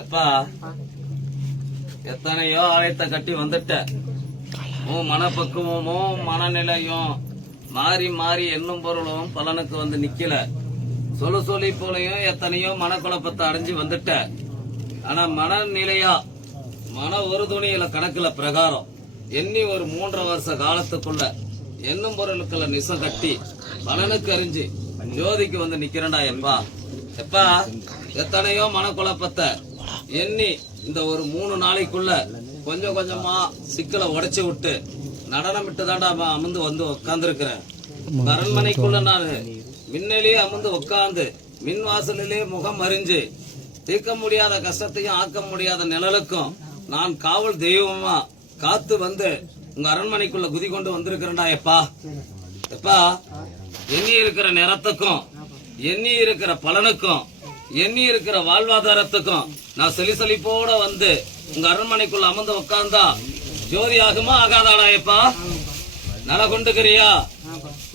எப்பா எத்தனையோ ஆலயத்தை கட்டி வந்துட்ட. உன் மனப்பக்குவமும் மனநிலையும் மாறி மாறி எண்ணும் பொருளும் பலனுக்கு வந்து நிக்கல. சொல்லி போலையும் எத்தனையோ மனக்குழப்பத்தை அடைஞ்சு வந்துட்ட. ஆனா மனநிலையா மன ஒரு துணியில கணக்குல பிரகாரம் எண்ணி ஒரு 3.5 வருஷ காலத்துக்குள்ள எண்ணும் பொருளுக்குள்ள நிசம் கட்டி பலனுக்கு அறிஞ்சு ஜோதிக்கு வந்து நிக்கிறேன்டா. எப்பா எத்தனையோ மனக்குழப்பத்தை எண்ணி இந்த ஒரு 3 நாளைக்குள்ள கொஞ்சம் கொஞ்சமா சிக்கலை உடைச்சு விட்டு நடனமிட்டு தாண்டா அமர்ந்து வந்து உட்கார்ந்து இருக்கிறேன். அரண்மனைக்குள்ள நான் மின்னலேயே அமர்ந்து உட்கார்ந்து மின் வாசலிலே முகம் அறிஞ்சு தீர்க்க முடியாத கஷ்டத்தையும் ஆக்க முடியாத நிழலுக்கும் நான் காவல் தெய்வமா காத்து வந்து உங்க அரண்மனைக்குள்ள குதி கொண்டு வந்திருக்கிறேன்டா. எப்பா எண்ணி இருக்கிற நேரத்துக்கும் எண்ணி இருக்கிற பலனுக்கும் எண்ணி இருக்கிற வாழ்வாதாரத்துக்கும் நான் செலிசலிப்போட வந்து உங்க அரண்மனைக்குள்ள அமர்ந்து உட்கார்ந்தா ஜோதி ஆகுமா ஆகாதாடா? நல கொண்டுக்கிறியா?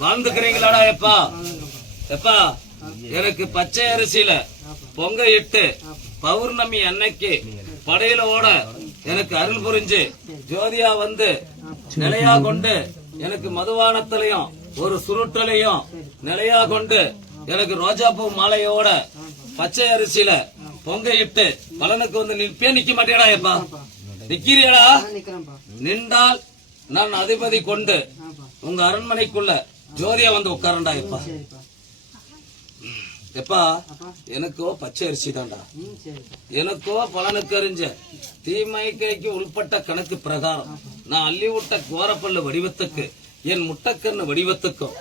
வாழ்ந்துக்கிறீங்களாடா? எப்பா எனக்கு பச்சை அரிசியில பொங்க இட்டு பௌர்ணமி அன்னைக்கு படையில ஓட எனக்கு அருள் புரிஞ்சு ஜோதியா வந்து நிலையா கொண்டு எனக்கு மதுவானத்திலையும் ஒரு சுருட்டலையும் நிலையா கொண்டு எனக்கு ரோஜாப்பூ மாலையோட பச்சை அரிசியில பொங்க இட்டு பலனுக்கு வந்து நிக்க மாட்டேடா? நிக்கிறியடா? நின்றால் நான் அதிபதி கொண்டு உங்க அரண்மனைக்குள்ள ஜோதியா வந்து உட்காரண்டா. எப்பா எனக்கோ பச்சை அரிசி தான்டா. எனக்கோ பலனுக்கு அறிஞ்ச தீமைக்கைக்கு உள்பட்ட கணக்கு பிரகாரம் நான் அள்ளி விட்ட கோரப்பல்லு வடிவத்துக்கு என் முட்டக்கண்ணு வடிவத்துக்கும்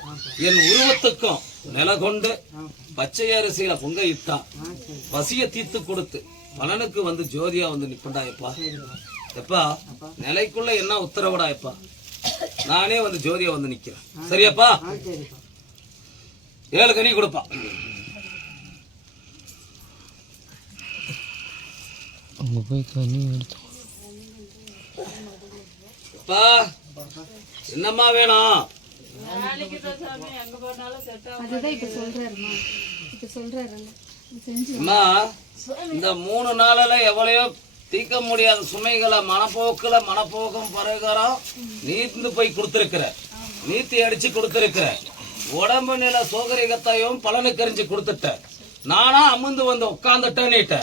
என் உருவத்துக்கும் நில கொண்டு பச்சை அரிசியில பொங்க இட்டா பசிய தீர்த்து கொடுத்து பலனுக்கு வந்து ஜோதியா வந்து நிப்பண்டா. எப்பா நிலைக்குள்ள என்ன உத்தரவுடா? நானே வந்து ஜோதியா வந்து நிக்கிறேன். சரியாப்பா? 7 கனி கொடுப்பா. என்னம்மா வேணும்? இந்த 3 நாளில எவ்வளையோ தீர்க்க முடியாத சுமைகளை மனப்போக்கம் பரகாரம் நீந்து போய் கொடுத்திருக்கிற, நீத்தி அடிச்சு கொடுத்திருக்கிற, உடம்பு நில சோகரிகத்தையும் பலனுக்கு அறிஞ்சு கொடுத்துட்ட. நானா அமுந்து வந்து உட்கார்ந்துட்டேன்னுட்ட.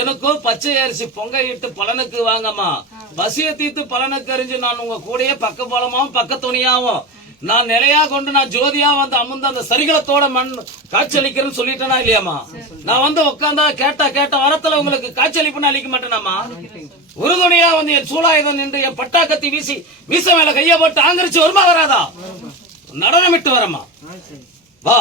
எனக்கும் பச்சை அரிசி பொங்க இட்டு பலனுக்கு வாங்கம்மா பசிய தீர்த்து பலனுக்கு அறிஞ்சு நான் உங்க கூடயே பக்க பலமாவும் பக்க துணியாவும் நான் நிலையா கொண்டு நான் ஜோதியா வந்து அமுந்து அந்த சரிகளத்தோட மண் காட்சியளிக்கிறேன்னு சொல்லிட்டேனா இல்லையாமா? நான் வந்து உட்கார்ந்தா கேட்ட வரத்துல உங்களுக்கு காட்சியளிப்புன்னு அளிக்க மாட்டேனாமா? உறுதுணையா வந்து என் சூழாயுதம் நின்று என் பட்டாக்கத்தி வீசி மீச மேல கைய போட்டு ஆங்கரிச்சு வருமா வராதா? நடனமிட்டு வரமா? வா.